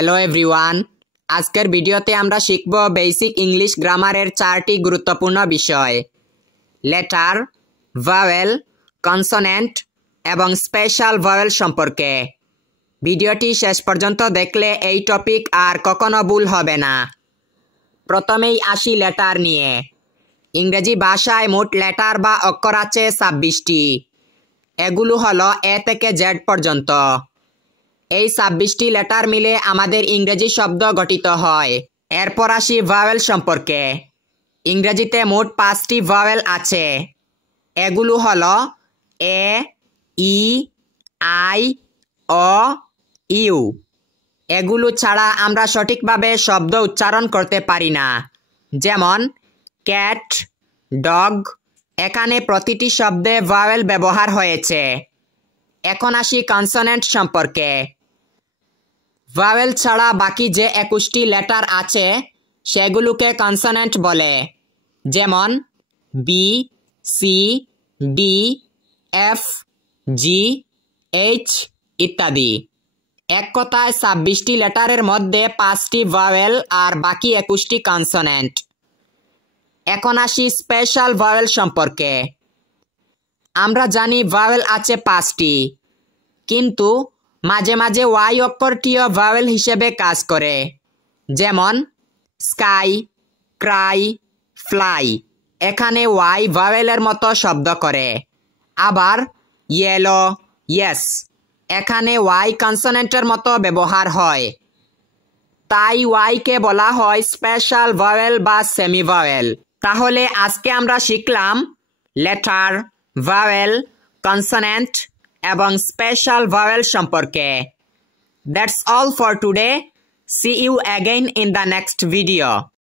Hello everyone, আজকের ভিডিওতে আমরা শিখব বেসিক ইংলিশ গ্রামারের 4টি গুরুত্বপূর্ণ বিষয়: লেটার, ভাওয়েল, কনসোনেন্ট এবং স্পেশাল ভাওয়েল সম্পর্কে। ভিডিওটি শেষ পর্যন্ত দেখলে এই টপিক আর কখনো ভুল হবে না। প্রথমেই আসি লেটার নিয়ে। ইংরেজি ভাষায় মোট লেটার বা অক্ষর আছে 26টি। এগুলো হলো এ থেকে জেড পর্যন্ত। এই 26টি লেটার মিলে আমাদের ইংরেজি শব্দ গঠিত হয়। এরপর আসি ভাওয়েল সম্পর্কে। ইংরেজিতে মোট 5টি ভাওয়েল আছে। এগুলো হলো এ, ই, আই, ও, ইউ। এগুলো ছাড়া আমরা সঠিকভাবে শব্দ উচ্চারণ করতে পারি না। যেমন ক্যাট, ডগ। এখানে প্রতিটি শব্দে ভাওয়েল ব্যবহার হয়েছে। এখন আসি কনসোনেন্ট সম্পর্কে। ভাওয়েল ছাড়া বাকি যে 21টি লেটার আছে সেগুলোকে কনসোনেন্ট বলে। যেমন বি, সি, ডি, এফ, জি, এইচ ইত্যাদি। এক কথায় 26টি লেটারের মধ্যে 5টি ভাওয়েল আর বাকি 21টি কনসোনেন্ট। এখন আসি স্পেশাল ভাওয়েল সম্পর্কে। আমরা জানি ভাওয়েল আছে 5টি, কিন্তু মাঝে মাঝে ওয়াই অক্ষরটিও ভাওয়েল হিসেবে কাজ করে। যেমন স্কাই, ক্রাই, ফ্লাই। এখানে ওয়াই ভাওয়েলের মতো শব্দ করে। আবার ইয়েলো, ইয়েস। এখানে ওয়াই কনসোনেন্টের মতো ব্যবহার হয়। তাই ওয়াইকে বলা হয় স্পেশাল ভাওয়েল বা সেমি ভাওয়েল। তাহলে আজকে আমরা শিখলাম লেটার, ভাওয়েল, কনসোনেন্ট এবং স্পেশাল ভাওয়েল সম্পর্কে। That's all for today. See you again in the next video.